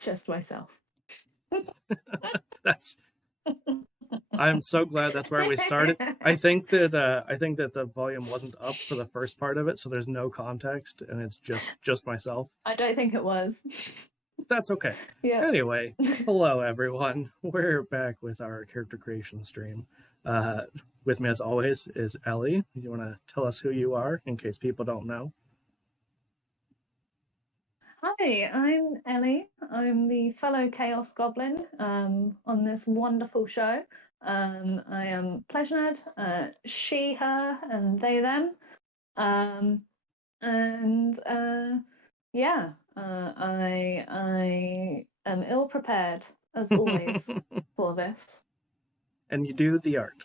Just myself. I'm so glad that's where we started. I think that the volume wasn't up for the first part of it, so there's no context, and it's just myself. I don't think it was. That's okay. Yeah. Anyway, hello everyone. We're back with our character creation stream. With me as always is Ellie. You want to tell us who you are in case people don't know? Hi, I'm Ellie. I'm the fellow Chaos Goblin on this wonderful show. I am PleasureNerd, she, her, and they, them. I am ill prepared as always for this. And you do the art.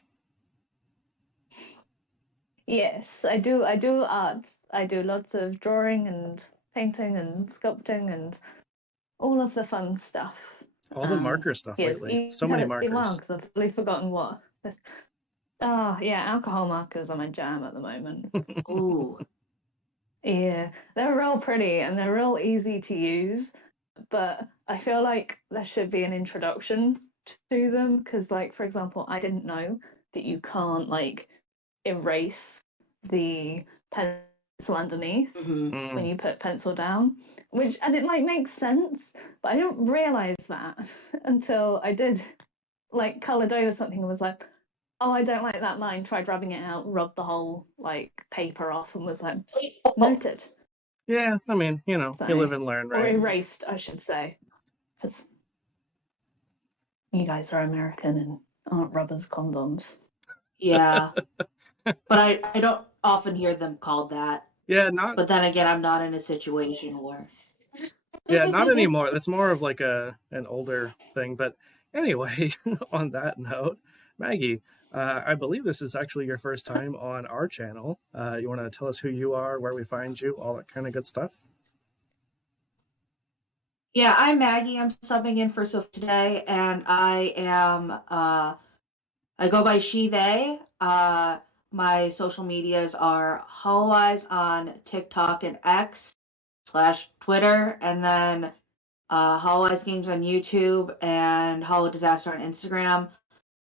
Yes, I do arts. I do lots of drawing and painting and sculpting and all of the fun stuff. All the marker stuff lately. So many markers. It's been a while because I've really forgotten what. Oh, yeah, alcohol markers are my jam at the moment. Ooh. Yeah, they're real pretty and they're real easy to use, but I feel like there should be an introduction to them because, like, for example, I didn't know that you can't, like, erase the pencil underneath when you put pencil down, and it like makes sense, but I didn't realize that until I did like colored over something and was like, oh, I don't like that line, tried rubbing it out, rubbed the whole like paper off and was like, noted. Yeah, I mean, you know, you live and learn, right? Or erased, I should say, because you guys are American and aren't rubbers condoms. Yeah. But I don't often hear them called that. Yeah, But then again, I'm not in a situation where. Yeah, not anymore. That's more of like an older thing. But anyway, on that note, Maggie, I believe this is actually your first time on our channel. You want to tell us who you are, where we find you, all that kind of good stuff? Yeah, I'm Maggie. I'm subbing in for Sophie today, and I am. I go by she, they. My social medias are HoloEyes on TikTok and X/Twitter, and then HoloEyes Games on YouTube and Holo Disaster on Instagram.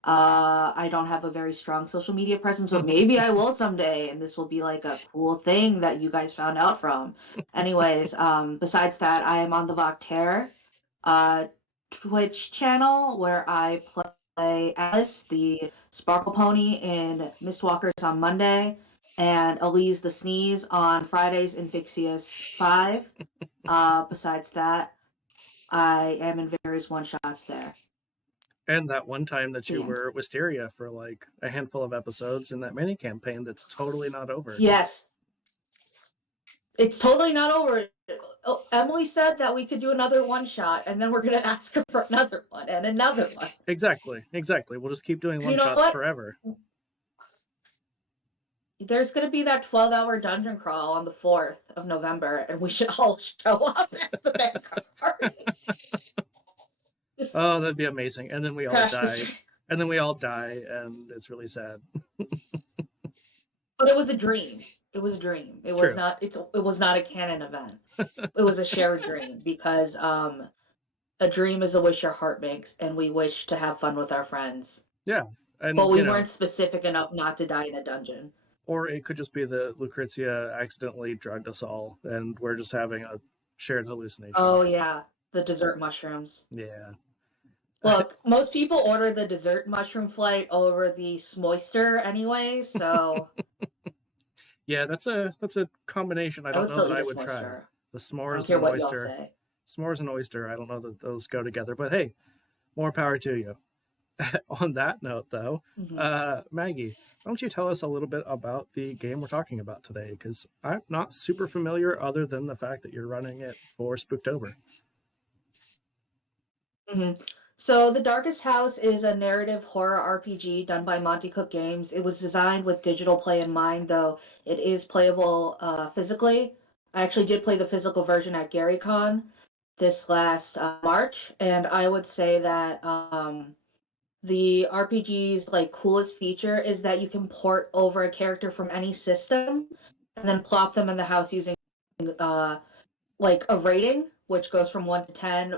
I don't have a very strong social media presence, but maybe I will someday, and this will be like a cool thing that you guys found out from. Anyways, besides that, I am on the Voctaire Twitch channel where I play Alice, the Sparkle Pony, in Mistwalkers on Monday, and Elise the Sneeze on Fridays in Fixius 5. Besides that, I am in various one-shots there. And that one time that you were Wisteria for like a handful of episodes in that mini campaign that's totally not over. Yes. It's totally not over. Oh, Emily said that we could do another one-shot, and then we're going to ask her for another one and another one. Exactly. We'll just keep doing one-shots forever. There's going to be that 12-hour dungeon crawl on the 4th of November, and we should all show up at the background party. Oh, that'd be amazing. And then we all die. And it's really sad. But it was a dream. It was a dream. It was not a canon event. It was a shared dream because a dream is a wish your heart makes, and we wish to have fun with our friends. Yeah. But we weren't specific enough not to die in a dungeon. Or it could just be that Lucrezia accidentally drugged us all, and we're just having a shared hallucination. Oh, yeah. The dessert mushrooms. Yeah. Look, most people order the dessert mushroom flight over the Smoister anyway, so... Yeah, that's a combination I don't know that I would try. The s'mores and oyster. S'mores and oyster, I don't know that those go together, but hey, more power to you. On that note, though, Maggie, why don't you tell us a little bit about the game we're talking about today? Because I'm not super familiar other than the fact that you're running it for Spooktober. So The Darkest House is a narrative horror RPG done by Monty Cook Games. It was designed with digital play in mind, though it is playable physically. I actually did play the physical version at GaryCon this last March, and I would say that the RPG's like coolest feature is that you can port over a character from any system and then plop them in the house using like a rating, which goes from 1 to 10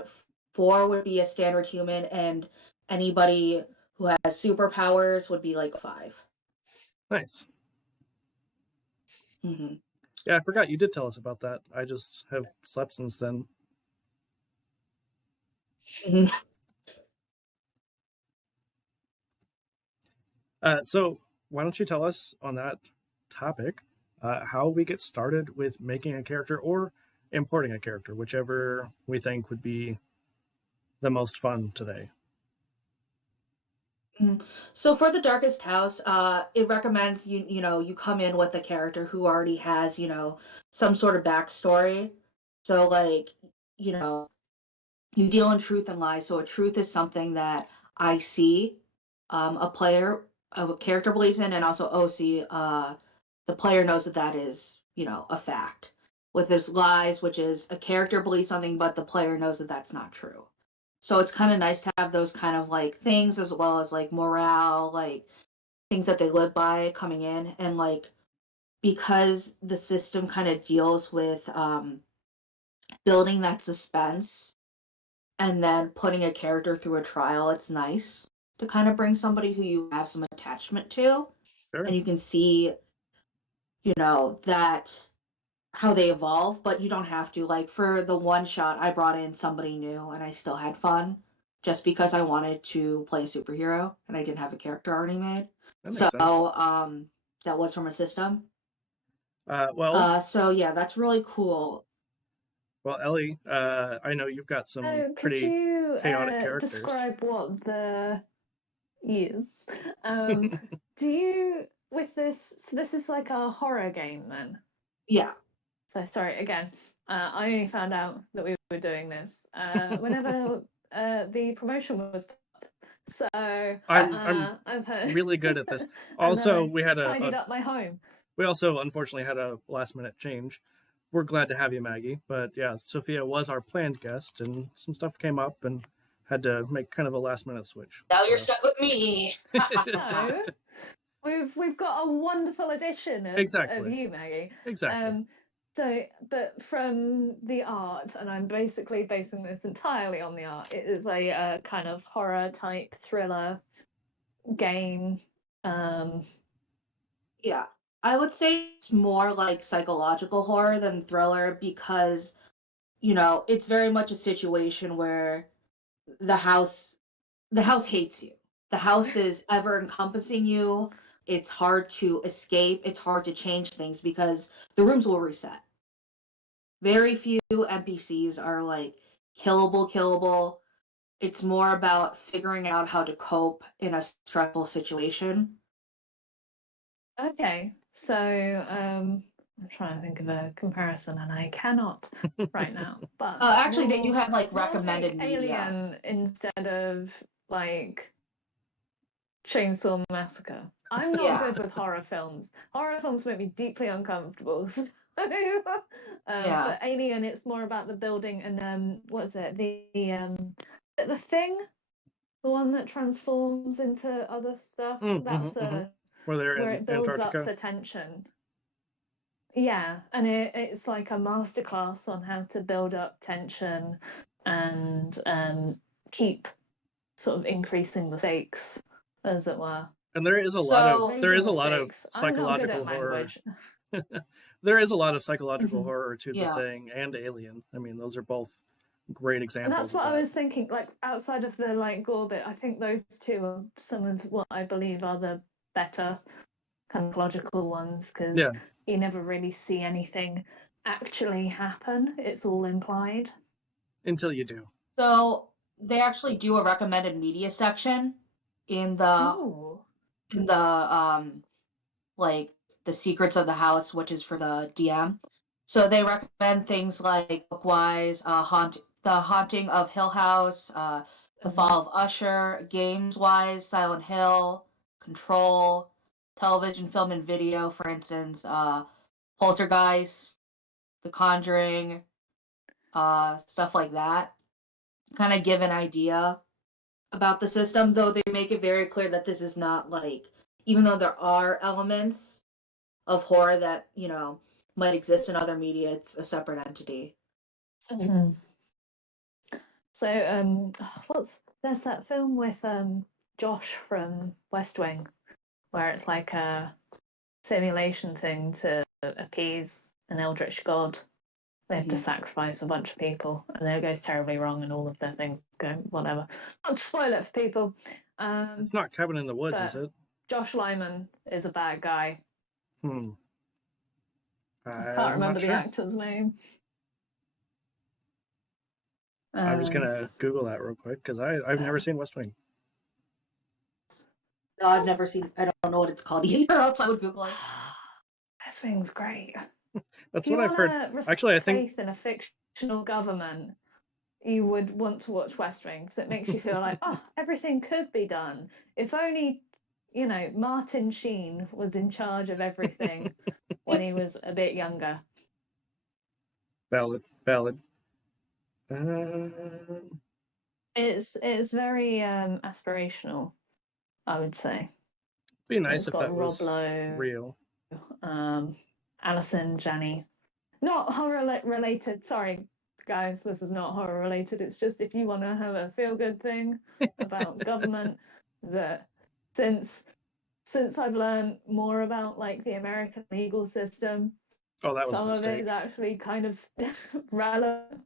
4 would be a standard human, and anybody who has superpowers would be like 5. Nice. Mm-hmm. Yeah, I forgot you did tell us about that. I just have slept since then. So why don't you tell us on that topic how we get started with making a character or importing a character, whichever we think would be the most fun today. So for the Darkest House, it recommends you come in with a character who already has some sort of backstory. So like you deal in truth and lies. So a truth is something that I see, a character believes in, and also OC, the player knows that is a fact. With this lies, which is a character believes something, but the player knows that that's not true. So it's kind of nice to have those kind of like things, as well as like morale, like things that they live by coming in. And like, because the system kind of deals with building that suspense and then putting a character through a trial, it's nice to kind of bring somebody who you have some attachment to. Sure. And you can see that how they evolve, but you don't have to. Like for the one shot, I brought in somebody new and I still had fun just because I wanted to play a superhero and I didn't have a character already made. So that was from a system. So yeah, that's really cool. Well, Ellie, I know you've got some pretty chaotic characters. Describe what the is? Do you with this? So this is like a horror game then? Yeah. So sorry again. I only found out that we were doing this whenever the promotion was put. So I'm really good at this. Also, we had tidied up my home. We also unfortunately had a last minute change. We're glad to have you, Maggie. But yeah, Sophia was our planned guest, and some stuff came up, and had to make kind of a last minute switch. Now you're stuck with me. No, we've got a wonderful addition of you, Maggie. Exactly. But from the art, and I'm basically basing this entirely on the art, it is a kind of horror type thriller game. Yeah, I would say it's more like psychological horror than thriller because, it's very much a situation where the house hates you. The house is ever encompassing you. It's hard to escape. It's hard to change things because the rooms will reset. Very few NPCs are like killable. It's more about figuring out how to cope in a stressful situation. Okay, so I'm trying to think of a comparison, and I cannot right now. But actually, they do have like recommended like media. Alien instead of like Chainsaw Massacre. I'm not good with horror films. Horror films make me deeply uncomfortable. But Alien, it's more about the building and what is it? The thing, the one that transforms into other stuff. That's where it builds Antarctica. up the tension. Yeah, and it's like a masterclass on how to build up tension and keep sort of increasing the stakes, as it were. And there is a lot of psychological horror. There is a lot of psychological horror to The Thing and Alien. I mean, those are both great examples. And that's what I was thinking. Like outside of the like gore bit, I think those two are some of what I believe are the better kind of logical ones because you never really see anything actually happen. It's all implied until you do. So they actually do a recommended media section in the like the secrets of the house, which is for the DM. So they recommend things like Bookwise, The Haunting of Hill House, The Fall of Usher, Games-wise, Silent Hill, Control, television, film, and video, for instance, Poltergeist, The Conjuring, stuff like that. Kind of give an idea about the system, though they make it very clear that this is not like, even though there are elements of horror that, might exist in other media, it's a separate entity. Mm-hmm. So there's that film with Josh from West Wing where it's like a simulation thing to appease an eldritch god. They have to sacrifice a bunch of people, and then it goes terribly wrong, and all of their things go whatever. Not to spoil it for people. It's not Cabin in the Woods, is it? Josh Lyman is a bad guy. I can't remember the actor's name. I'm just gonna Google that real quick because I've never seen West Wing. No, I've never seen. I don't know what it's called either. Else I would Google it. West Wing's great. That's what I've heard. Actually, I think faith in a fictional government, you would want to watch West Wing because it makes you feel like, oh, everything could be done if only, Martin Sheen was in charge of everything when he was a bit younger. Valid. It's very aspirational, I would say. Be nice if that was real. Alison Janney. Not horror related. Sorry, guys, this is not horror related. It's just if you want to have a feel good thing about government, that since I've learned more about like the American legal system, that was some of it is actually kind of relevant.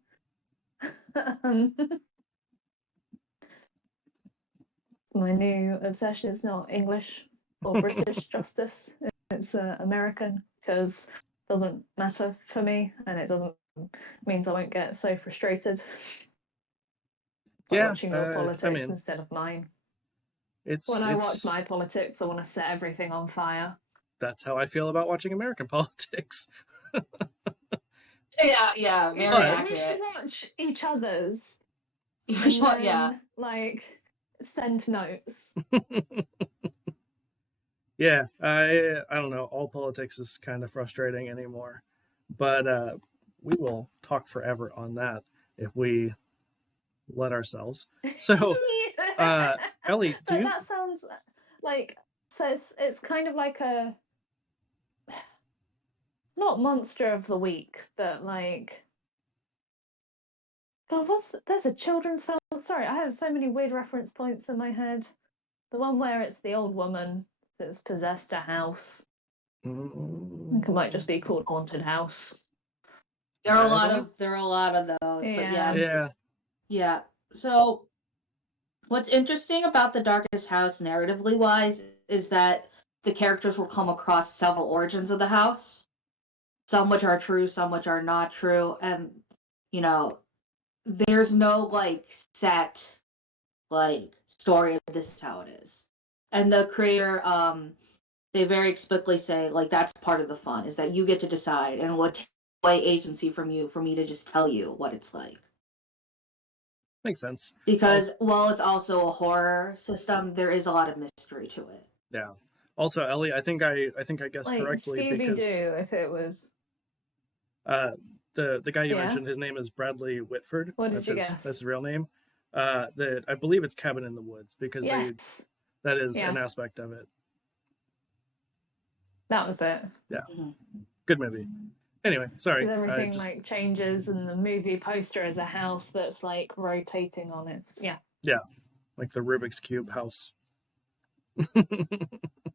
My new obsession is not English or British justice. It's American, because it doesn't matter for me, and it means I won't get so frustrated by watching your politics instead of mine. When I watch my politics, I want to set everything on fire. That's how I feel about watching American politics. Yeah, very accurate. We should watch each other's. Like send notes. Yeah, I don't know. All politics is kind of frustrating anymore, but we will talk forever on that if we let ourselves. So, Ellie, that sounds like it's kind of like a not monster of the week, but like God, there's a children's film. Sorry, I have so many weird reference points in my head. The one where it's the old woman that's possessed a house. I think it might just be called Haunted House. There are a lot of those. Yeah. But yeah. So what's interesting about The Darkest House narratively wise is that the characters will come across several origins of the house. Some which are true, some which are not true, and there's no like set like story of this is how it is. And the creator, they very explicitly say like that's part of the fun is that you get to decide, and will take away agency from you for me to just tell you what it's like. Makes sense. Because while it's also a horror system, there is a lot of mystery to it. Yeah. Also, Ellie, I think I guessed like correctly Scooby-Doo, because if it was the guy you mentioned, his name is Bradley Whitford. What did you guess? That's his real name. I believe it's Cabin in the Woods because that is an aspect of it. That was it. Yeah. Good movie. Anyway, sorry. Everything like changes, and the movie poster is a house that's like rotating on its. Yeah, like the Rubik's Cube house. Oh,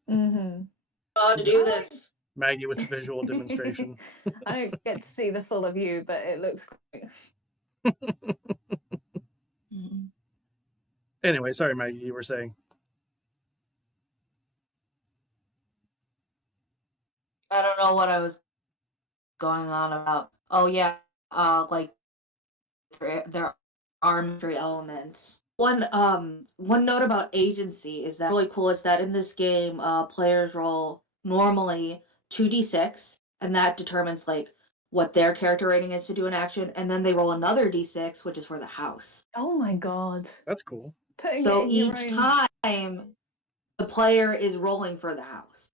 to do this. Maggie with the visual demonstration. I don't get to see the full of you, but it looks great. Anyway, sorry, Maggie, you were saying. I don't know what I was going on about. Oh yeah, like there are mystery elements. One note about agency is that really cool is that in this game, players roll normally 2d6, and that determines like what their character rating is to do an action, and then they roll another d6, which is for the house. Oh my god, that's cool. So each time the player is rolling for the house,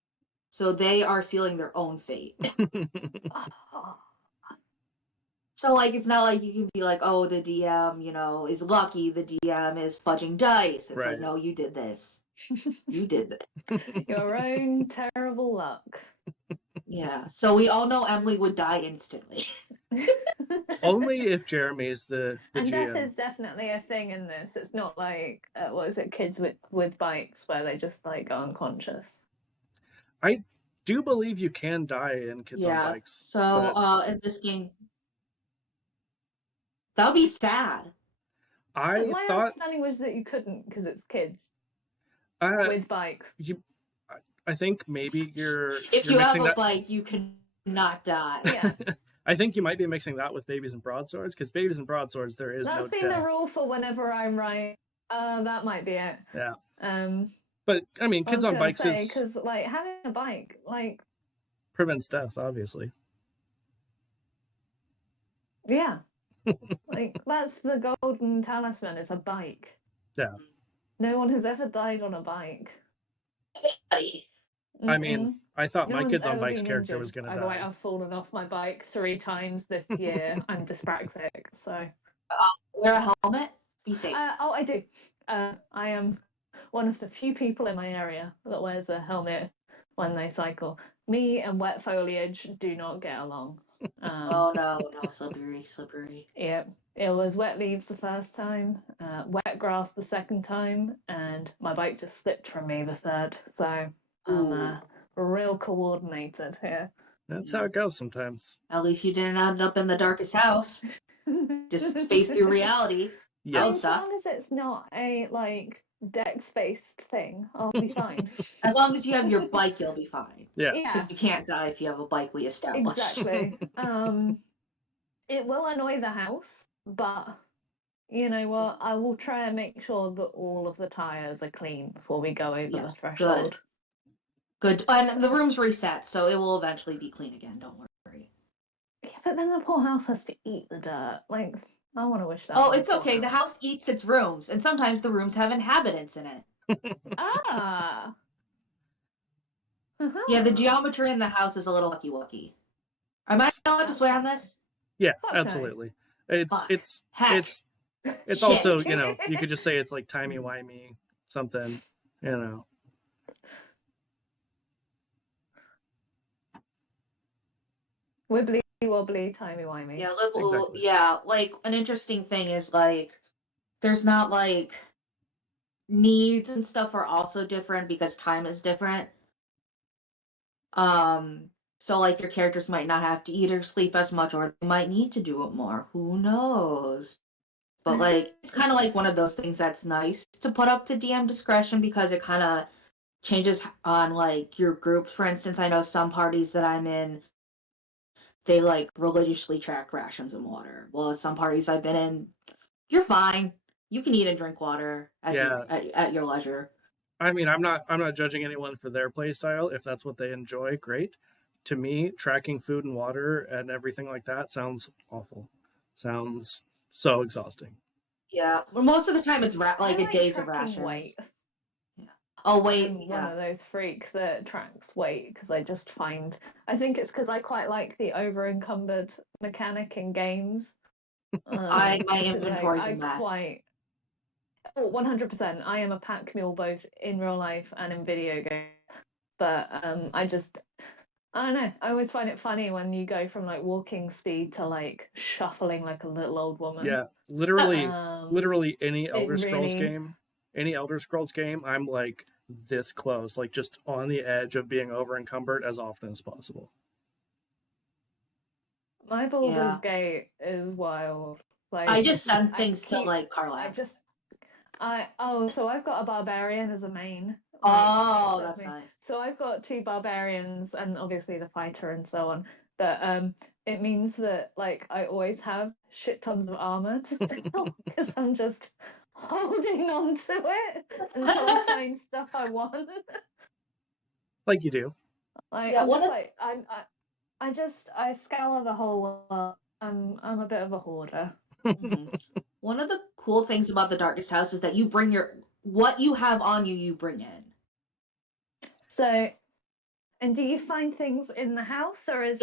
so they are sealing their own fate. So, like, it's not like you can be like, oh, the DM, is lucky, the DM is fudging dice. It's like, no, you did this. You did this. Your own terrible luck. Yeah. So we all know Emily would die instantly. Only if Jeremy's the and GM. death is definitely a thing in this. It's not like what is it, kids with bikes where they just like go unconscious. I do believe you can die in Kids on Bikes. So in this game, that would be sad. My understanding was that you couldn't because it's kids with bikes. I think maybe if you have a bike, you can not die. Yeah. I think you might be mixing that with Babies and Broadswords, because Babies and Broadswords there is no death. That's been the rule for whenever I'm right. That might be it. Yeah. But I mean, Kids on Bikes is because like having a bike like prevents death, obviously. Yeah. Like that's the golden talisman, is a bike. Yeah. No one has ever died on a bike. I mean, I thought my Kids on Bikes character was going to die. I've fallen off my bike 3 times this year. I'm dyspraxic, so. Wear a helmet. Be safe. I do. I am one of the few people in my area that wears a helmet when they cycle. Me and wet foliage do not get along. Oh no, slippery. Yep. It was wet leaves the first time, wet grass the second time, and my bike just slipped from me the third. So I'm real coordinated here. That's how it goes sometimes. At least you didn't end up in the darkest house. Just face through reality. Yeah. As long as it's not a like dex-based thing, I'll be fine. As long as you have your bike, you'll be fine. Yeah. Because you can't die if you have a bike, we established. Exactly. It will annoy the house, but you know what? I will try and make sure that all of the tires are clean before we go over the threshold. Good. And the room's reset, so it will eventually be clean again. Don't worry. Yeah, but then the poor house has to eat the dirt. Like, I want to wish that. Oh, it's okay. The house eats its rooms, and sometimes the rooms have inhabitants in it. Ah. Yeah, the geometry in the house is a little wucky-wucky. Am I allowed to swear on this? Yeah, absolutely. It's also, you know, you could just say it's like timey-wimey something, you know. Wibbly wobbly, timey wimey. Yeah, exactly. Yeah, like an interesting thing is like there's not like needs and stuff are also different because time is different. So like your characters might not have to eat or sleep as much, or they might need to do it more. Who knows? But like it's kind of like one of those things that's nice to put up to DM discretion because it kind of changes on like your groups. For instance, I know some parties that I'm in, they like religiously track rations and water. Well, some parties I've been in, you're fine. You can eat and drink water at your leisure. I mean, I'm not judging anyone for their play style. If that's what they enjoy, great. To me, tracking food and water and everything like that sounds awful. Sounds so exhausting. Yeah, well, most of the time it's like a days of rations. Weight. Yeah. Oh, weight. I'm one of those freaks that tracks weight because I think it's because I quite like the over-encumbered mechanic in games. My inventory's a mess. 100%. I am a pack mule both in real life and in video games. But I don't know. I always find it funny when you go from like walking speed to like shuffling like a little old woman. Yeah, literally any Elder Scrolls game. Any Elder Scrolls game, I'm like this close, like just on the edge of being over encumbered as often as possible. My Baldur's Gate is wild. Like I just send things to like Carla. So I've got a barbarian as a main. Oh, that's nice. So I've got 2 barbarians and obviously the fighter and so on. But it means that like I always have shit tons of armor to steal because I'm just holding on to it until I find stuff I want. Like you do. Like I scour the whole world. I'm a bit of a hoarder. Mm-hmm. One of the cool things about the Darkest House is that you bring what you have on you bring in. So, and do you find things in the house, or is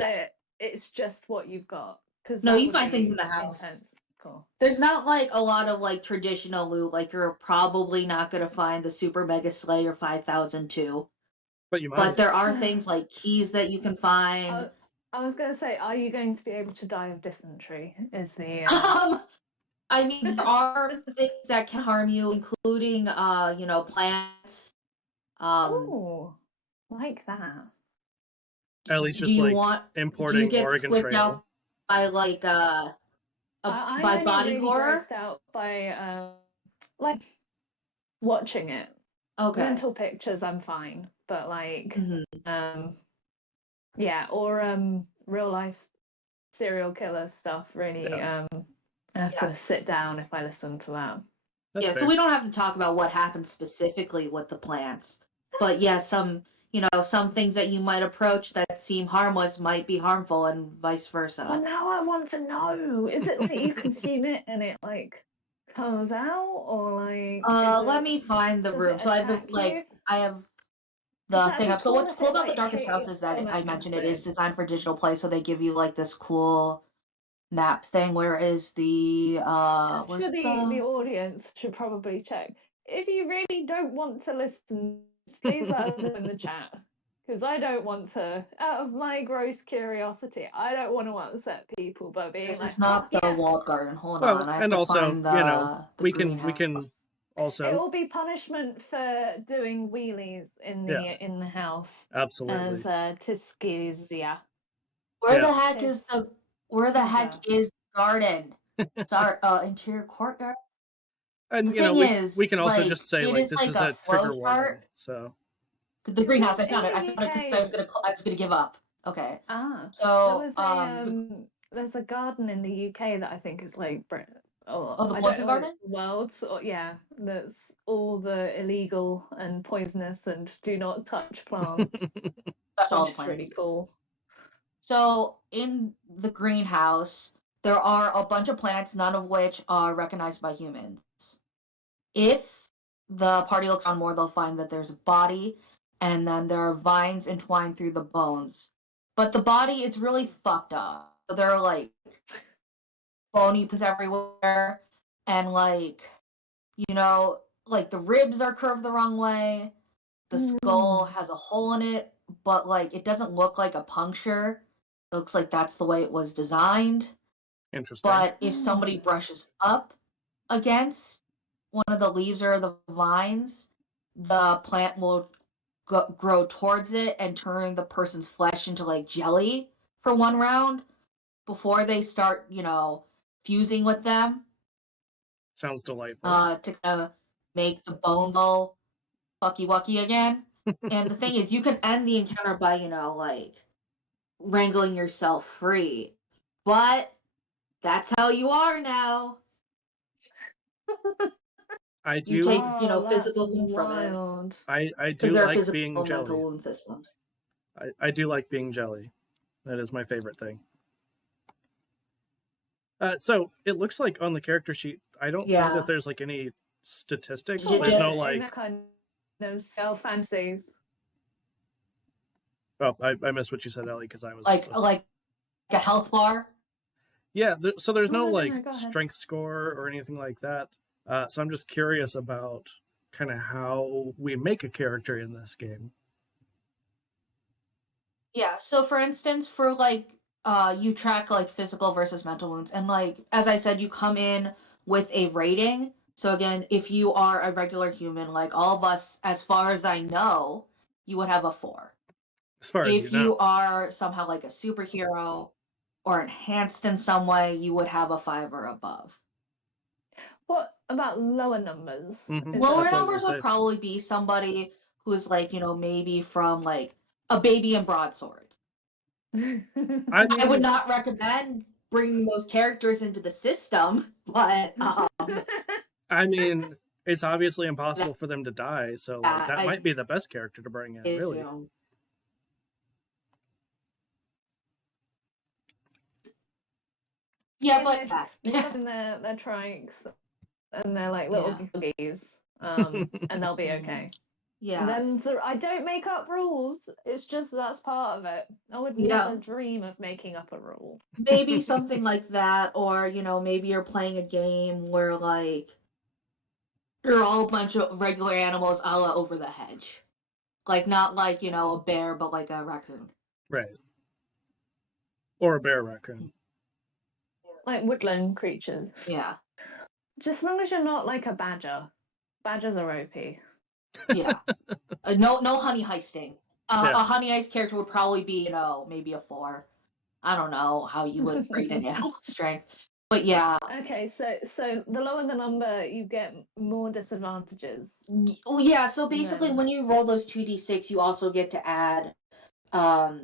it's just what you've got? No, you find things in the house. Intense. Cool. There's not like a lot of like traditional loot. Like you're probably not gonna find the Super Mega Slayer 5002. But you might. But there are things like keys that you can find. I was going to say, are you going to be able to die of dysentery? Is the I mean, there are things that can harm you, including plants. Oh, like that. At least just importing do you get Oregon squiffed Trail. out by by body really horror? Grossed out by watching it. Okay. Mental pictures, I'm fine, but Mm-hmm. Yeah, or real life serial killer stuff. Really, I have to sit down if I listen to that. That's fair. So we don't have to talk about what happens specifically with the plants, but some things that you might approach that seem harmless might be harmful, and vice versa. Well, now I want to know: is it you consume it and it comes out, or let me find the room. So I have the thing up. So what's cool about the Darkest House is that I mentioned it is designed for digital play, so they give you this cool map thing. Where is the just for the audience should probably check. If you really don't want to listen, please let us know in the chat, because I don't want to, out of my gross curiosity, I don't want to upset people by being this is not the walled garden. Hold on, I have and to also find the we can also. It will be punishment for doing wheelies in the house. Absolutely. As Tiskizia. Where the heck is the garden? It's our interior courtyard. And we can also just say this is a trigger warning. So the greenhouse, I found it. I found it because I was gonna give up. Okay. So there's a garden in the UK that I think is the poison garden? World's, that's all the illegal and poisonous and do not touch plants. That's all the plants. Really cool. So in the greenhouse, there are a bunch of plants, none of which are recognized by humans. If the party looks on more, they'll find that there's a body, and then there are vines entwined through the bones. But the body is really fucked up. So there are bony pins everywhere, and the ribs are curved the wrong way. The skull has a hole in it, but it doesn't look like a puncture. It looks like that's the way it was designed. Interesting. But if somebody brushes up against one of the leaves or the vines, the plant will grow towards it and turn the person's flesh into jelly for one round before they start, fusing with them. Sounds delightful. To kind of make the bones all fucky-wucky again. And the thing is, you can end the encounter by, wrangling yourself free. But that's how you are now. I do. You take, physical wound from it. I do like being jelly. Wound systems. I do like being jelly. That is my favorite thing. So it looks like on the character sheet, I don't see that there's any statistics. There's no kind of self-fantasies. Oh, I missed what you said, Ellie, because I was like a health bar. Yeah, so there's no strength score or anything like that. So I'm just curious about kind of how we make a character in this game. Yeah, so for instance, for you track physical versus mental wounds, and as I said, you come in with a rating. So again, if you are a regular human, all of us, as far as I know, you would have a 4. As far as if you are somehow a superhero or enhanced in some way, you would have a 5 or above. What about lower numbers? Mm-hmm. Lower numbers would probably be somebody who's maybe from a baby and broadswords. I would not recommend bringing those characters into the system, but I mean, it's obviously impossible for them to die, so that might be the best character to bring in, really. Yeah, but in their trikes and they're little buggies, and they'll be okay. Yeah. And then I don't make up rules. It's just that's part of it. I would never dream of making up a rule. Maybe something like that, or maybe you're playing a game where you're all a bunch of regular animals, a la Over the Hedge, not a bear, but a raccoon. Right. Or a bear raccoon. Like woodland creatures. Yeah. Just as long as you're not like a badger. Badgers are OP. Yeah. No honey heisting. Yeah. A honey heist character would probably be, maybe a 4. I don't know how you would rate an animal strength. But yeah. Okay, so the lower the number, you get more disadvantages. Oh yeah, so basically when you roll those 2d6, you also get to add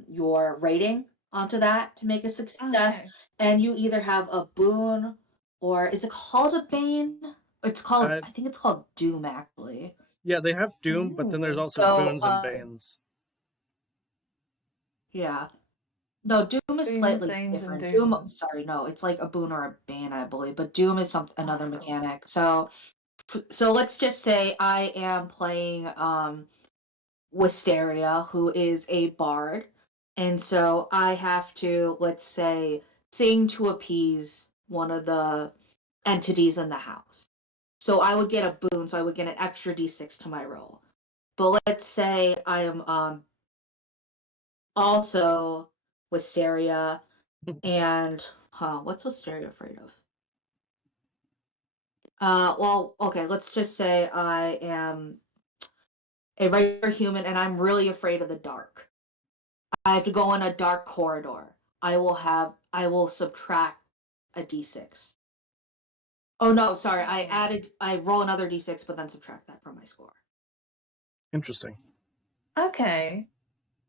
your rating onto that to make a success. Okay. And you either have a boon, or is it called a bane? It's called, I think it's called doom, actually. Yeah, they have doom, but then there's also boons and banes. Yeah. No, doom is slightly different. Doom, sorry, no, it's like a boon or a bane, I believe. But doom is another mechanic. So let's just say I am playing Wisteria, who is a bard, and so I have to, let's say, sing to appease one of the entities in the house. So I would get a boon, so I would get an extra d6 to my roll. But let's say I am also Wisteria, and what's Wisteria afraid of? Well, okay, let's just say I am a regular human and I'm really afraid of the dark. I have to go in a dark corridor. I will subtract a d6. Oh no, sorry, I roll another d6 but then subtract that from my score. Interesting. Okay.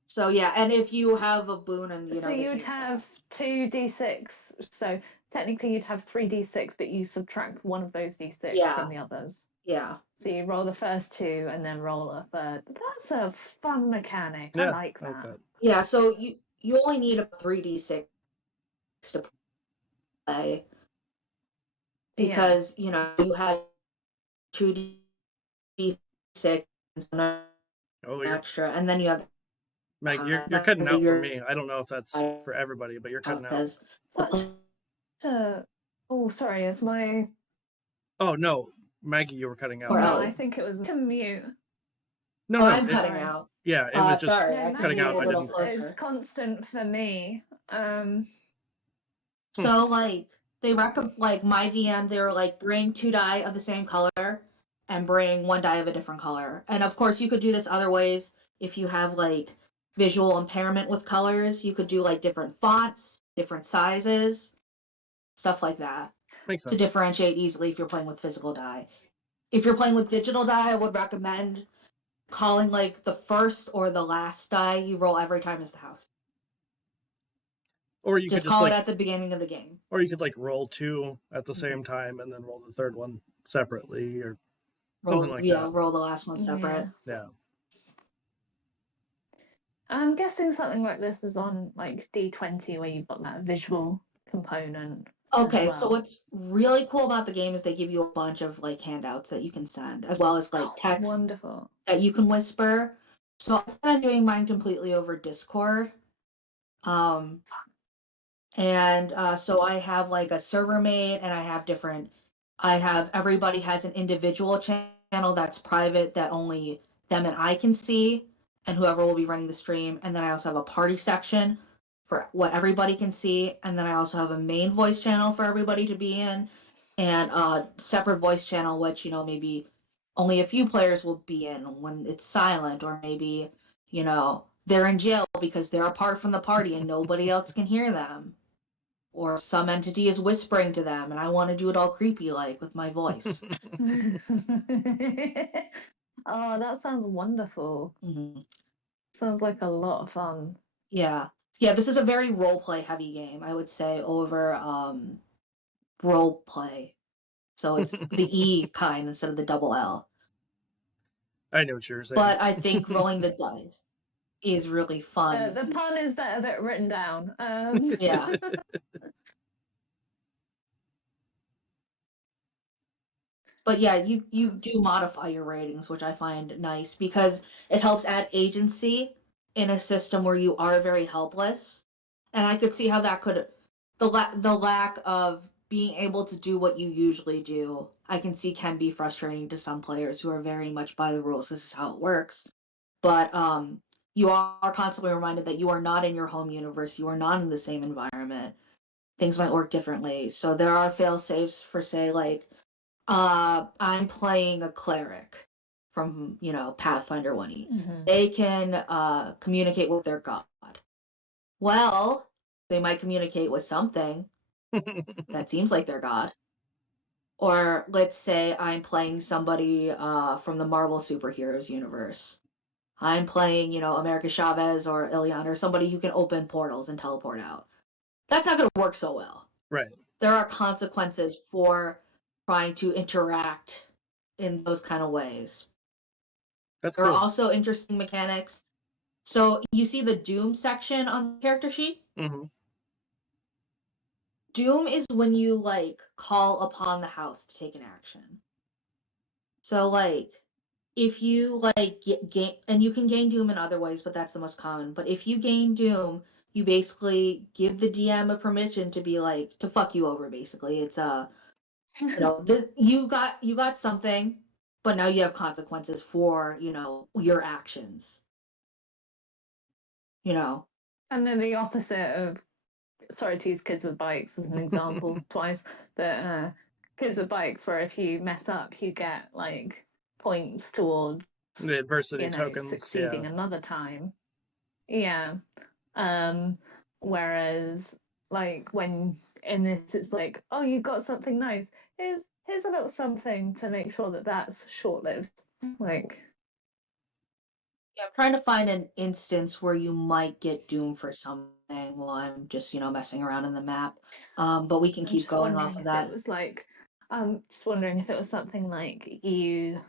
So yeah, and if you have a boon and so you'd have 2d6. So technically you'd have 3d6, but you subtract one of those d6 from the others. Yeah. So you roll the first 2 and then roll a third. That's a fun mechanic. I like that. Okay. Yeah, so you only need a 3d6 to play. Because, you have 2d6 and extra, and then you have Meg, you're cutting out for me. I don't know if that's for everybody, but you're cutting out. Oh, sorry, is my... Oh, no. Maggie, you were cutting out. No, I think it was mute. No, I'm cutting out. Yeah, it was just cutting out. It's constant for me. So, they recommend, my DM, they were bring 2 die of the same color and bring 1 die of a different color. And of course, you could do this other ways. If you have, visual impairment with colors, you could do, different fonts, different sizes, stuff like that. Makes sense. To differentiate easily if you're playing with physical die. If you're playing with digital die, I would recommend calling, the first or the last die you roll every time as the house. Or you just could call it at the beginning of the game. Or you could roll 2 at the same time and then roll the third one separately or something like that. Yeah, roll the last one separate. Yeah. I'm guessing something like this is on D20 where you've got that visual component. Okay, so what's really cool about the game is they give you a bunch of handouts that you can send, as well as text that you can whisper. So I'm doing mine completely over Discord. And so I have a server mate, and everybody has an individual channel that's private that only them and I can see, and whoever will be running the stream. And then I also have a party section for what everybody can see. And then I also have a main voice channel for everybody to be in, and a separate voice channel, which, maybe only a few players will be in when it's silent, or maybe, they're in jail because they're apart from the party and nobody else can hear them. Or some entity is whispering to them and I want to do it all creepy with my voice. Oh, that sounds wonderful. Mm-hmm. Sounds like a lot of fun. Yeah, this is a very role-play heavy game, I would say, over role-play. So it's the E kind instead of the double L. I know what you're saying. But I think rolling the dice is really fun. The pun is better than written down. Yeah. But yeah, you do modify your ratings, which I find nice because it helps add agency in a system where you are very helpless. And I could see how that could, the lack of being able to do what you usually do, I can see can be frustrating to some players who are very much by the rules. This is how it works. But you are constantly reminded that you are not in your home universe, you are not in the same environment. Things might work differently. So there are fail safes for, say, like, I'm playing a cleric from, Pathfinder 1E. Mm-hmm. They can communicate with their god. Well, they might communicate with something that seems like their god. Or let's say I'm playing somebody from the Marvel superheroes universe. I'm playing, America Chavez or Ilion or somebody who can open portals and teleport out. That's not going to work so well. Right. There are consequences for trying to interact in those kind of ways. That's there cool. are also interesting mechanics. So you see the Doom section on the character sheet? Mm-hmm. Doom is when you, like, call upon the house to take an action. So, like, if you, like, gain, and you can gain Doom in other ways, but that's the most common. But if you gain Doom, you basically give the DM a permission to be like, to fuck you over, basically. It's you got something, but now you have consequences for, your actions. And then the opposite of, sorry to use kids with bikes as an example twice, but kids with bikes, where if you mess up, you get like points towards the adversity tokens, succeeding another time. Yeah. Whereas like when in this, it's like, oh, you got something nice. Here's a little something to make sure that that's short-lived. Like, yeah, I'm trying to find an instance where you might get Doom for something while I'm just, messing around in the map. But we can keep going off of that. It was like, I'm just wondering if it was something like you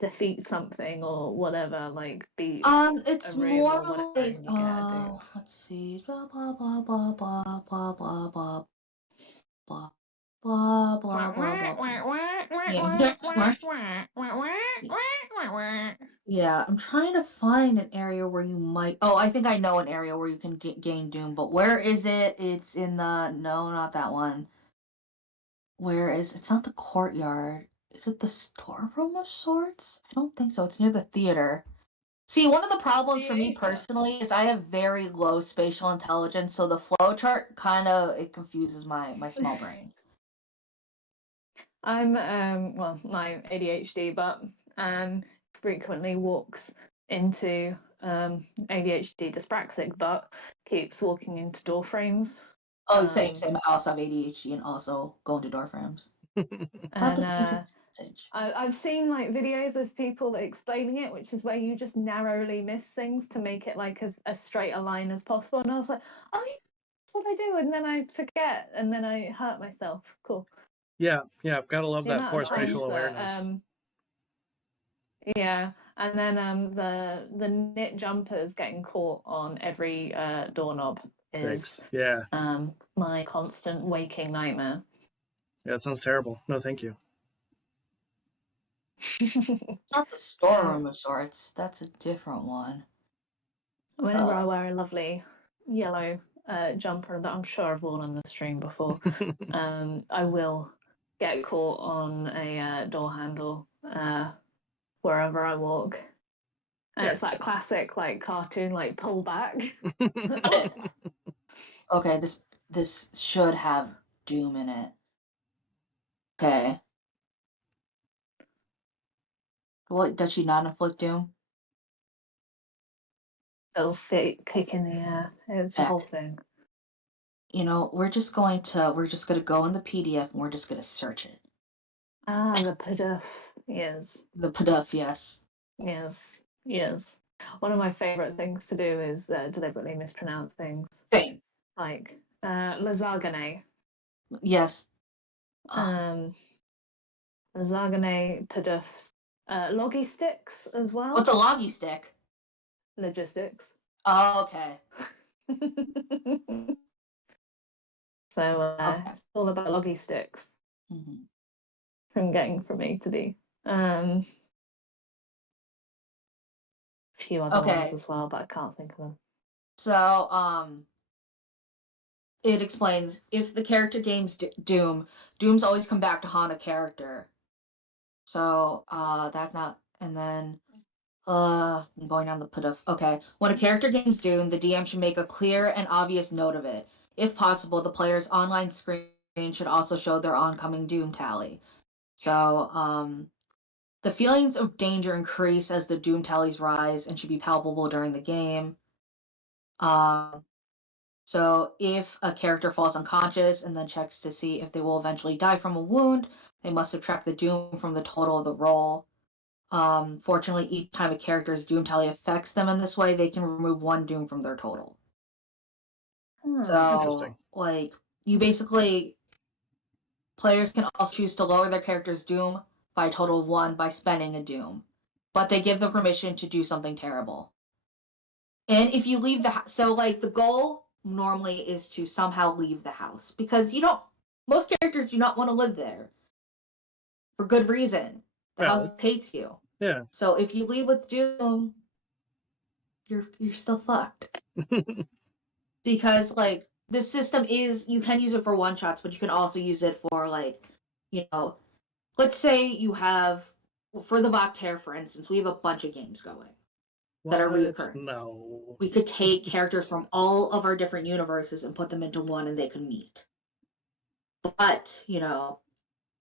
defeat something or whatever, like beat it's a room more or whatever, like, and you get a Doom. let's see, blah blah blah blah blah blah blah blah blah blah blah blah blah. Yeah, I'm trying to find an area where you might. Oh, I think I know an area where you can gain Doom, but where is it? It's in the. No, not that one. Where is. It's not the courtyard. Is it the storeroom of sorts? I don't think so. It's near the theater. See, one of the problems for me personally is I have very low spatial intelligence, so the flowchart kind of it confuses my small brain. I'm my ADHD, but frequently walks into ADHD dyspraxic, but keeps walking into door frames. Oh, same. I also have ADHD and also go into door frames. And I've seen like videos of people explaining it, which is where you just narrowly miss things to make it like as straight a line as possible. And I was like, oh, yeah, that's what I do, and then I forget, and then I hurt myself. Cool. Yeah, gotta love that poor spatial awareness. Yeah, and then the knit jumpers getting caught on every doorknob is my constant waking nightmare. Yeah, that sounds terrible. No, thank you. It's not the storeroom of sorts. That's a different one. Whenever I wear a lovely yellow jumper that I'm sure I've worn on the stream before, I will get caught on a door handle wherever I walk. And it's that classic like cartoon like pull back. Okay, this should have Doom in it. Okay. What does she not inflict Doom? Little feet kick in the air. It's the whole thing. We're just gonna go in the PDF and we're just gonna search it. Ah, the PDF. Yes. The PDF, yes. Yes. One of my favorite things to do is deliberately mispronounce things. Same. Like lasagna. Yes. Lasagna, PDF. Loggy sticks as well. What's a loggy stick? Logistics. Oh, okay. So it's all about loggy sticks. Mm-hmm. From getting from A to B. A few other ones as well, but I can't think of them. So, it explains if the character gains Doom's always come back to haunt a character. So, that's not. And then I'm going down the put of. Okay. When a character gains Doom, the DM should make a clear and obvious note of it. If possible, the player's online screen should also show their oncoming Doom tally. So, the feelings of danger increase as the Doom tallies rise and should be palpable during the game. So if a character falls unconscious and then checks to see if they will eventually die from a wound, they must subtract the Doom from the total of the roll. Fortunately, each time a character's Doom tally affects them in this way, they can remove 1 Doom from their total. So, interesting. Like, you basically, players can also choose to lower their character's Doom by a total of 1 by spending a Doom, but they give them permission to do something terrible. And if you leave the goal normally is to somehow leave the house, because most characters do not want to live there for good reason. The house hates you. Yeah. So if you leave with Doom, you're still fucked. Because this system you can use it for one shots, but you can also use it for let's say you have, for the Vokter, for instance, we have a bunch of games going that are reoccurring. No. We could take characters from all of our different universes and put them into one and they could meet. But,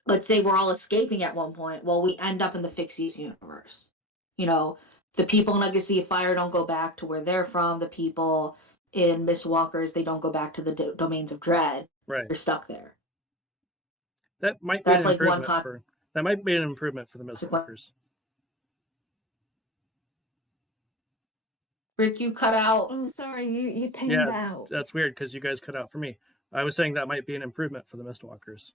let's say we're all escaping at one point. Well, we end up in the Fixies universe. The people in Legacy of Fire don't go back to where they're from. The people in Mistwalkers, they don't go back to the domains of Dread. Right. They're stuck there. That might be an improvement that might be an improvement for the Mistwalkers. Rick, you cut out. I'm sorry, you pinged out. That's weird because you guys cut out for me. I was saying that might be an improvement for the Mistwalkers.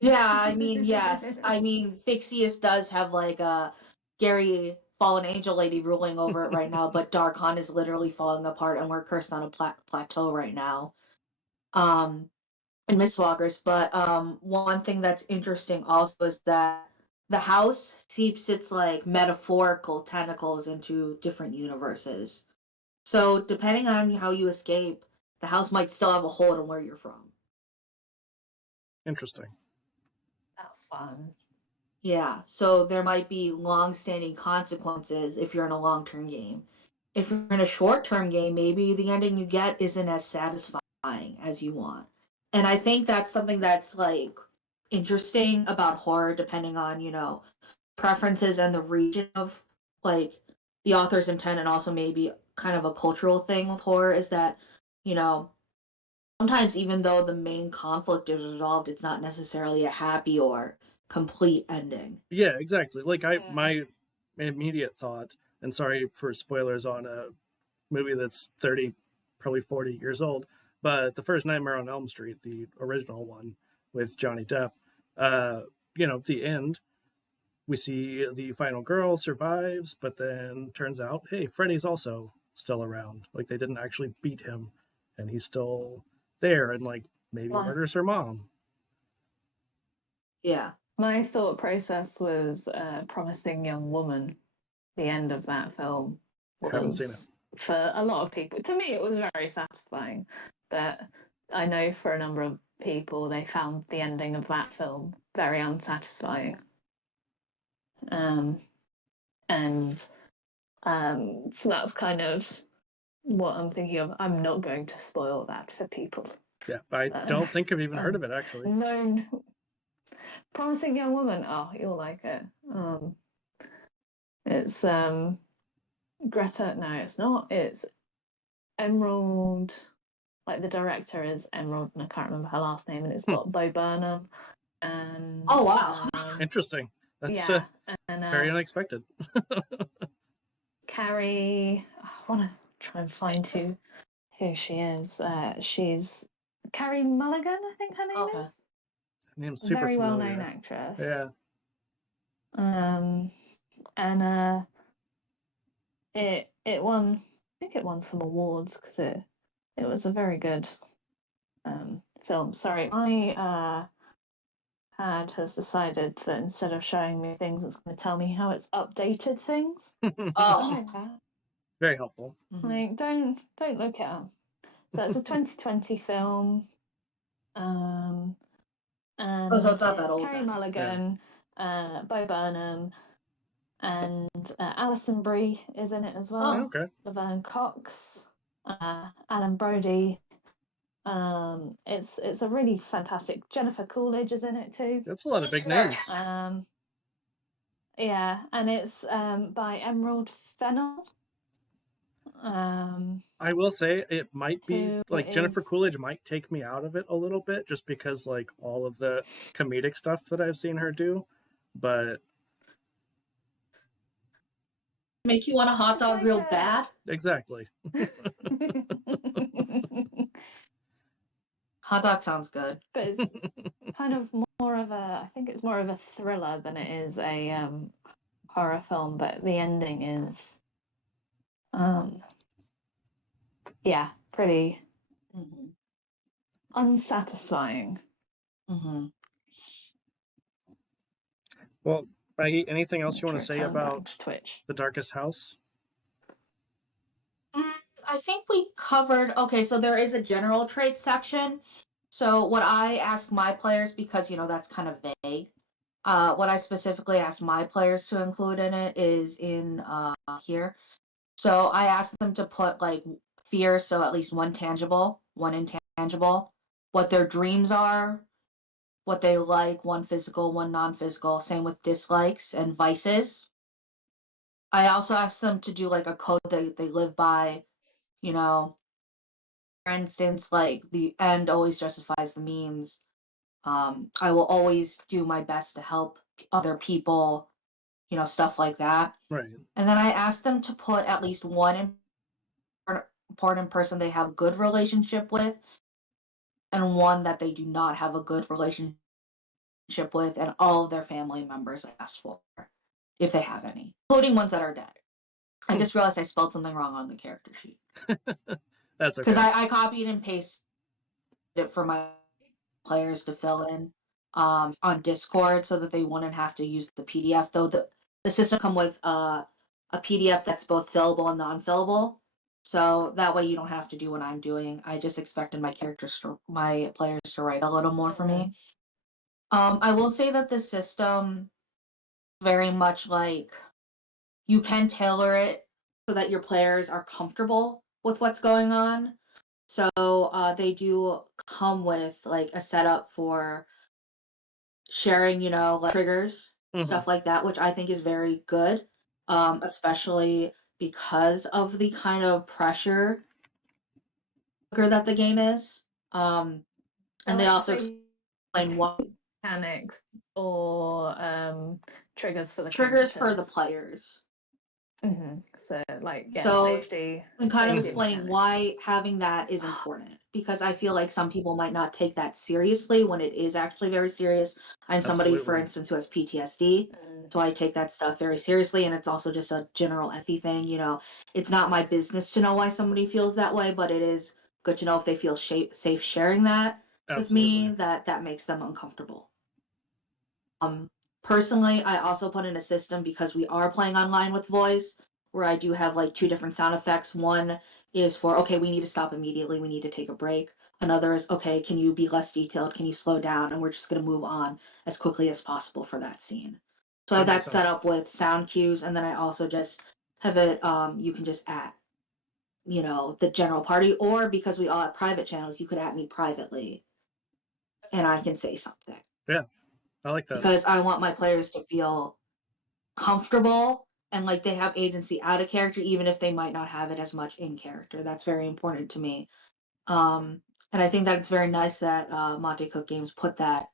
Yeah, I mean, yes. I mean, Fixius does have a Gary Fallen Angel Lady ruling over it right now, but Darkon is literally falling apart and we're cursed on a plateau right now. And Mistwalkers. But one thing that's interesting also is that the house seeps its metaphorical tentacles into different universes. So depending on how you escape, the house might still have a hold on where you're from. Interesting. That's fun. Yeah, so there might be long-standing consequences if you're in a long-term game. If you're in a short-term game, maybe the ending you get isn't as satisfying as you want. And I think that's something that's interesting about horror, depending on, preferences and the region of the author's intent, and also maybe kind of a cultural thing with horror is that, sometimes even though the main conflict is resolved, it's not necessarily a happy or complete ending. Yeah, exactly. My immediate thought, and sorry for spoilers on a movie that's 30, probably 40 years old, but the first Nightmare on Elm Street, the original one with Johnny Depp, the end, we see the final girl survives, but then turns out, hey, Freddy's also still around. They didn't actually beat him, and he's still there, and maybe murders her mom. Yeah. My thought process was Promising Young Woman. The end of that film Haven't seen it. For a lot of people, to me, it was very satisfying. But I know for a number of people, they found the ending of that film very unsatisfying. So that's kind of what I'm thinking of. I'm not going to spoil that for people. Yeah, I don't think I've even heard of it, actually. No. Promising Young Woman. Oh, you'll like it. It's Greta. No, it's not. It's Emerald. The director is Emerald, and I can't remember her last name. And it's got Bo Burnham. And oh wow, interesting. That's very unexpected. Carrie. I want to try and find who she is. She's Carrie Mulligan, I think her name is. Her name's super very familiar. well-known actress. Yeah. And it won. I think it won some awards because it was a very good film. Sorry, my pad has decided that instead of showing me things, it's going to tell me how it's updated things. Oh, very helpful. Don't look it up. So it's a 2020 film. And so it's not that old. Carrie Mulligan, Bo Burnham, and Alison Brie is in it as well. Oh, okay. Laverne Cox, Alan Brody. It's a really fantastic. Jennifer Coolidge is in it too. That's a lot of big names. Yeah, and it's by Emerald Fennell. I will say it might be like Jennifer Coolidge might take me out of it a little bit just because like all of the comedic stuff that I've seen her do, but make you want a hot dog real bad. Exactly. Hot dog sounds good, but it's kind of more of a. I think it's more of a thriller than it is a horror film. But the ending is, yeah, pretty unsatisfying. Mm-hmm. Well, Maggie, anything else you want to say about Twitch? The Darkest House? I think we covered. Okay, so there is a general trait section. So what I ask my players, because that's kind of vague. What I specifically ask my players to include in it is in here. So I asked them to put like fear, so at least one tangible, one intangible, what their dreams are, what they like, one physical, one non-physical, same with dislikes and vices. I also asked them to do like a code that they live by, for instance, like the end always justifies the means. I will always do my best to help other people, stuff like that. Right. And then I asked them to put at least one important person they have a good relationship with and one that they do not have a good relationship with, and all of their family members asked for, if they have any, including ones that are dead. I just realized I spelled something wrong on the character sheet. That's okay. Because I copied and pasted it for my players to fill in on Discord so that they wouldn't have to use the PDF, though the system come with a PDF that's both fillable and non-fillable. So that way you don't have to do what I'm doing. I just expected my players to write a little more for me. I will say that the system very much like you can tailor it so that your players are comfortable with what's going on. So they do come with like a setup for sharing, like triggers, stuff like that, which I think is very good, especially because of the kind of pressure that the game is. And they also explain what mechanics or triggers for the players. Mm-hmm. So like safety. And kind of explaining why having that is important, because I feel like some people might not take that seriously when it is actually very serious. I'm somebody, for instance, who has PTSD, so I take that stuff very seriously, and it's also just a general empathy thing. It's not my business to know why somebody feels that way, but it is good to know if they feel safe sharing that with me, that makes them uncomfortable. Personally, I also put in a system, because we are playing online with voice, where I do have like 2 different sound effects. One is for, okay, we need to stop immediately, we need to take a break. Another is, okay, can you be less detailed? Can you slow down? And we're just going to move on as quickly as possible for that scene. So I have that set up with sound cues, and then I also just have it, you can just add, the general party, or because we all have private channels, you could add me privately, and I can say something. Yeah. I like that. Because I want my players to feel comfortable and like they have agency out of character, even if they might not have it as much in character. That's very important to me. And I think that it's very nice that Monte Cook Games put that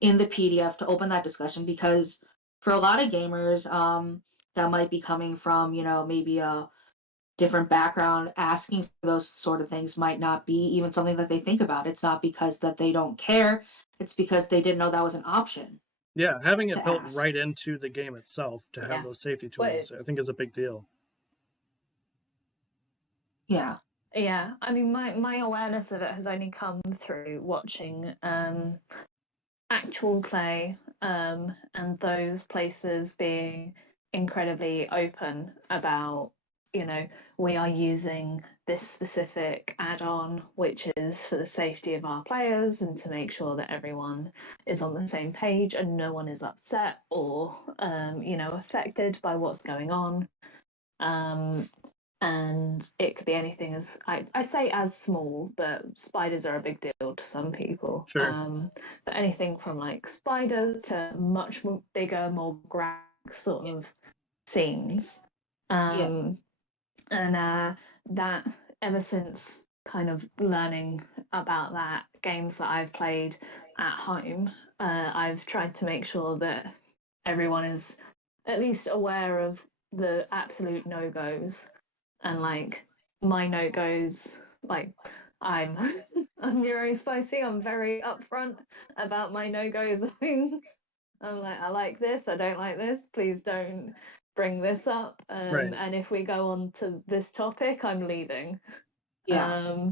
in the PDF to open that discussion, because for a lot of gamers that might be coming from, maybe a different background, asking for those sort of things might not be even something that they think about. It's not because that they don't care. It's because they didn't know that was an option. Yeah, having it built right into the game itself to have those safety tools, I think is a big deal. Yeah. Yeah, I mean, my awareness of it has only come through watching actual play and those places being incredibly open about we are using this specific add-on, which is for the safety of our players and to make sure that everyone is on the same page and no one is upset or, affected by what's going on. And it could be anything as I say as small, but spiders are a big deal to some people. Sure. But anything from like spiders to much more bigger, more graphic sort of scenes. And that ever since kind of learning about that, games that I've played at home, I've tried to make sure that everyone is at least aware of the absolute no-goes. And like my no-goes, like I'm I'm neurospicy, I'm very upfront about my no-go zones. I'm like, I like this, I don't like this, please don't bring this up. Right. And if we go on to this topic, I'm leaving. Yeah.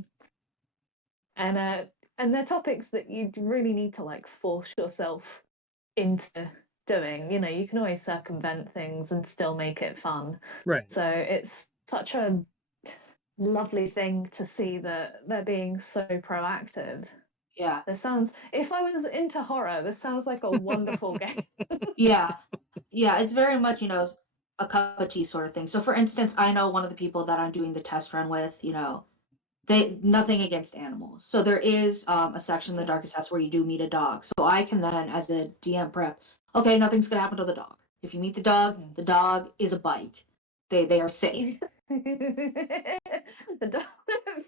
And they're topics that you really need to like force yourself into doing. You can always circumvent things and still make it fun. Right. So it's such a lovely thing to see that they're being so proactive. Yeah. If I was into horror, this sounds like a wonderful game. Yeah. Yeah, it's very much, a cup of tea sort of thing. So for instance, I know one of the people that I'm doing the test run with, they nothing against animals. So there is a section in the Darkest House where you do meet a dog. So I can then, as a DM prep, okay, nothing's gonna happen to the dog. If you meet the dog is a bike. They are safe. The dog,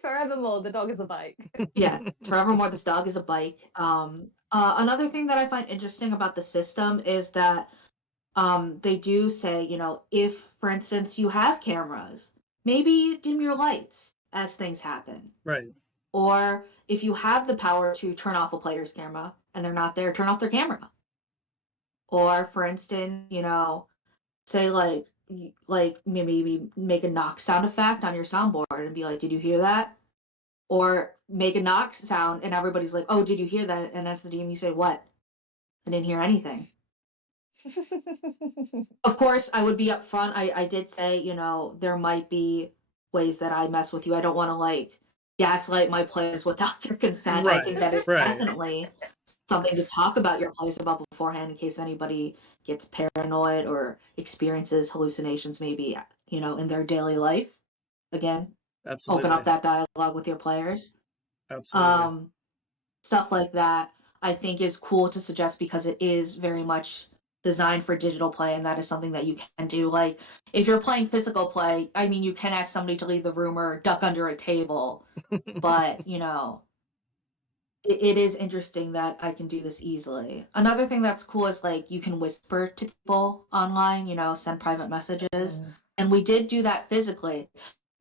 forevermore, the dog is a bike. Yeah, forevermore, this dog is a bike. Another thing that I find interesting about the system is that they do say, if, for instance, you have cameras, maybe dim your lights as things happen. Right. Or if you have the power to turn off a player's camera and they're not there, turn off their camera. Or, for instance, say like maybe make a knock sound effect on your soundboard and be like, did you hear that? Or make a knock sound and everybody's like, oh, did you hear that? And as the DM, you say, what? I didn't hear anything. Of course, I would be upfront. I did say, there might be ways that I mess with you. I don't want to like gaslight my players without their consent. Right, I think that is definitely something to talk about your players about beforehand in case anybody gets paranoid or experiences hallucinations maybe, in their daily life. Again, absolutely. Open up that dialogue with your players. Absolutely. Stuff like that I think is cool to suggest because it is very much designed for digital play, and that is something that you can do. Like, if you're playing physical play, I mean, you can ask somebody to leave the room or duck under a table, but, it is interesting that I can do this easily. Another thing that's cool is, like, you can whisper to people online, send private messages, and we did do that physically.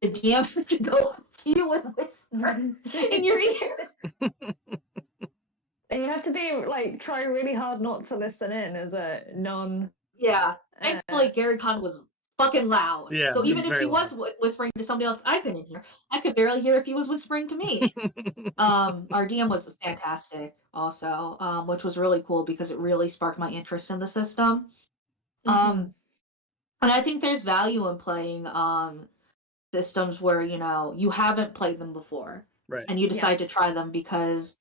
The DM had to go up to you and whisper in your ear. And you have to be like try really hard not to listen in as a non. Yeah, thankfully Gary Con was fucking loud. Yeah, so even if he was whispering to somebody else, I couldn't hear. I could barely hear if he was whispering to me. Our DM was fantastic, also, which was really cool because it really sparked my interest in the system. And I think there's value in playing systems where you haven't played them before, right? And you decide to try them because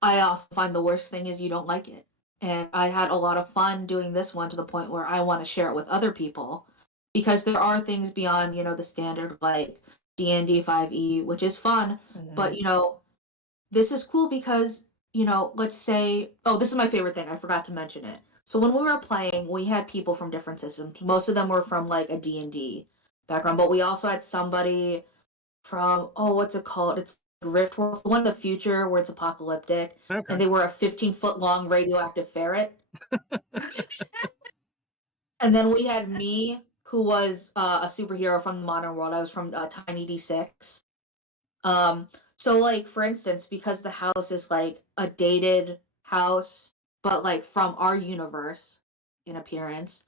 I often find the worst thing is you don't like it. And I had a lot of fun doing this one to the point where I want to share it with other people because there are things beyond, the standard like D&D 5e, which is fun. But, this is cool because, let's say, this is my favorite thing. I forgot to mention it. So when we were playing, we had people from different systems. Most of them were from like a D&D background, but we also had somebody from, what's it called? It's Rift World, the one in the future where it's apocalyptic, and they were a 15-foot long radioactive ferret. And then we had me, who was a superhero from the modern world. I was from Tiny D6. So, like, for instance, because the house is like a dated house, but like from our universe in appearance,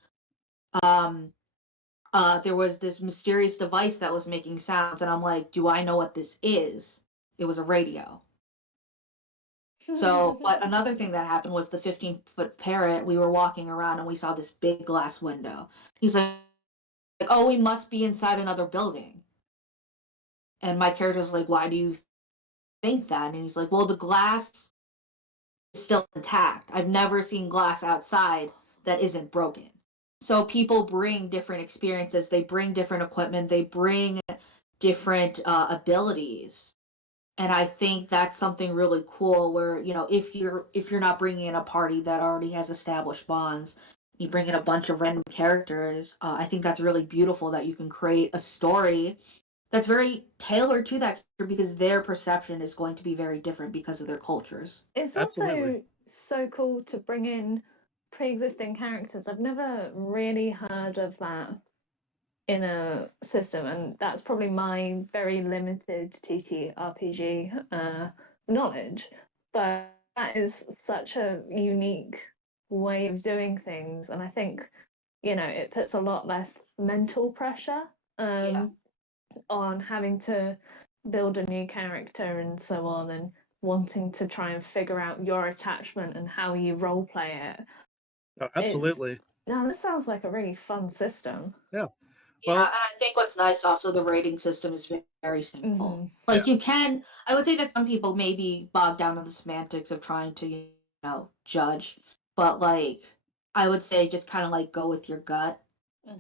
there was this mysterious device that was making sounds, and I'm like, do I know what this is? It was a radio. So, but another thing that happened was the 15-foot parrot, we were walking around and we saw this big glass window. He's like, oh, we must be inside another building. And my character's like, why do you think that? And he's like, well, the glass is still intact. I've never seen glass outside that isn't broken. So people bring different experiences. They bring different equipment. They bring different abilities. And I think that's something really cool where, you know, if you're not bringing in a party that already has established bonds, you bring in a bunch of random characters, I think that's really beautiful that you can create a story that's very tailored to that character because their perception is going to be very different because of their cultures. It's also so cool to bring in pre-existing characters. I've never really heard of that in a system, and that's probably my very limited TTRPG knowledge. But that is such a unique way of doing things, and I think, you know, it puts a lot less mental pressure on having to build a new character and so on, and wanting to try and figure out your attachment and how you role play it. Oh, absolutely. Now, this sounds like a really fun system. Yeah. Well, yeah, and I think what's nice also, the rating system is very simple. Mm-hmm. Like, you can, I would say that some people may be bogged down in the semantics of trying to, you know, judge, but like, I would say just kind of like go with your gut.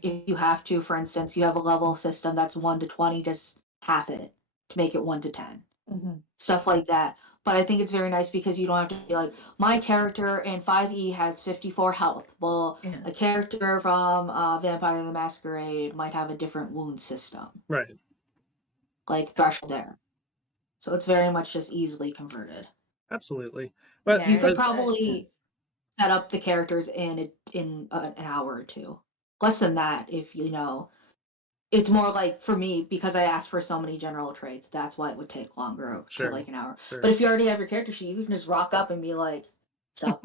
If you have to, for instance, you have a level system that's 1 to 20, just half it to make it 1 to 10. Stuff like that. But I think it's very nice because you don't have to be like, my character in 5e has 54 health. Well, a character from Vampire the Masquerade might have a different wound system. Right. Like threshold there. So it's very much just easily converted. Absolutely. But you could probably set up the characters in an hour or two. Less than that, if you know. It's more like, for me, because I asked for so many general traits, that's why it would take longer, for like an hour. Sure. But if you already have your character sheet, you can just rock up and be like, so.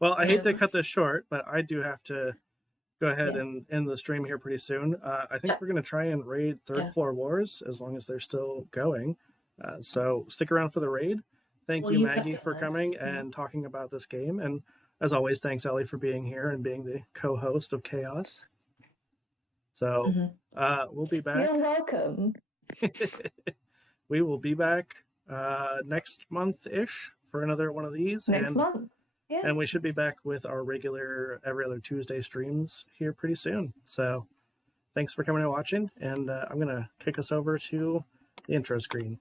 Well, I hate to cut this short, but I do have to go ahead and end the stream here pretty soon. I think we're going to try and raid Third Floor Wars as long as they're still going. So stick around for the raid. Thank you, Maggie, for coming and talking about this game. And as always, thanks, Ellie, for being here and being the co-host of Chaos. So we'll be back. You're welcome. We will be back next month-ish for another one of these. Next month. Yeah. And we should be back with our regular every other Tuesday streams here pretty soon. So thanks for coming and watching. And I'm going to kick us over to the intro screen.